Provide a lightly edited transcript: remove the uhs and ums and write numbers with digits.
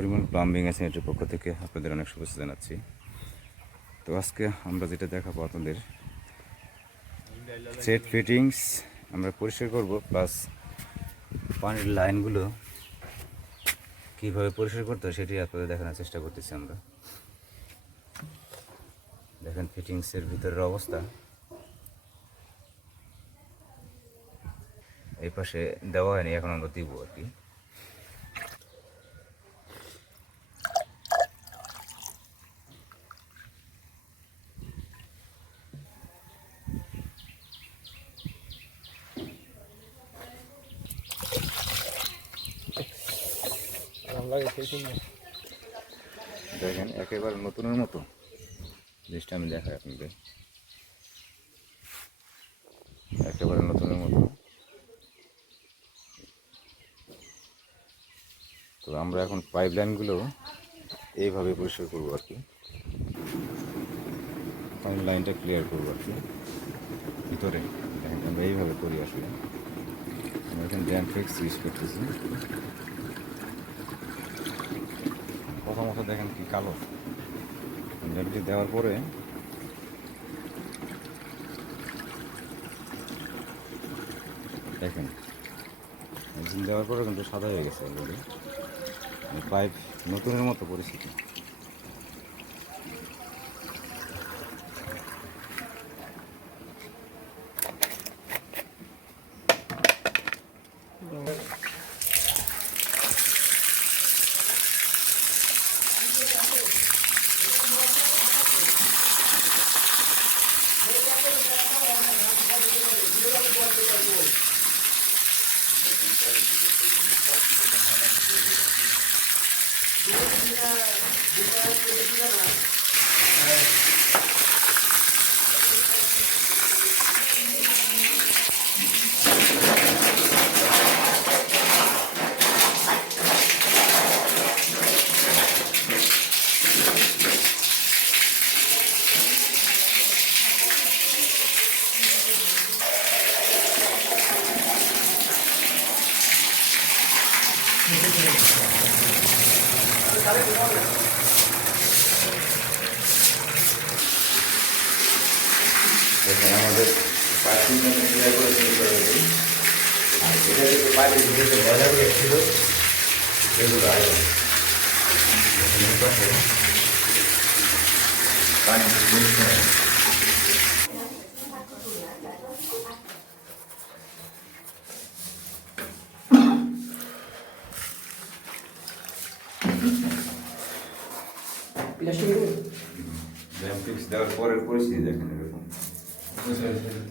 Parimal plumbing and স্যানিটারির পক্ষ থেকে আপনাদের অনেক শুভেচ্ছা জানাচ্ছি। তো আজকে আমরা যেটা দেখাবো আপনাদের সেট ফিটিংস আমরা পরিষ্কার করব, প্লাস পানির লাইনগুলো কীভাবে পরিষ্কার করতে হয় সেটি আপনাদের দেখানোর চেষ্টা করতেছি আমরা। দেখেন ফিটিংসের ভিতরের অবস্থা। এই পাশে দেওয়া হয়নি, এখন আমরা দিব আর কি। দেখেন একেবারে নতুনের মতো জিনিসটা আমি দেখাই আপনাদের, একেবারে নতুনের মতো। তো আমরা এখন পাইপ লাইনগুলো এইভাবে পরিষ্কার করবো আর কি, পাইপ লাইনটা ক্লিয়ার করবো আর কি ভিতরে। দেখেন আমরা এইভাবে করি আসলে। আমরা এখন ড্যাম ফিক্স ইউজ করতেছি। প্রথমত দেখেন কি কালো, ড্যামটি দেওয়ার পরে দেখেন মেশিন দেওয়ার পরে কিন্তু সাদা হয়ে গেছে অলরেডি, পাইপ নতুনের মতো পরিস্থিতি। দেখেন আমাদের পাইপিং ক্লিয়ার করে শুরু করে দিই। আর এটা কিন্তু পাইপের ভিতরে বয়লার ছিল, এগুলো আগে পানি ড্যাম ফিক্স দেওয়ার পরের পরিস্থিতি দেখেন এরকম।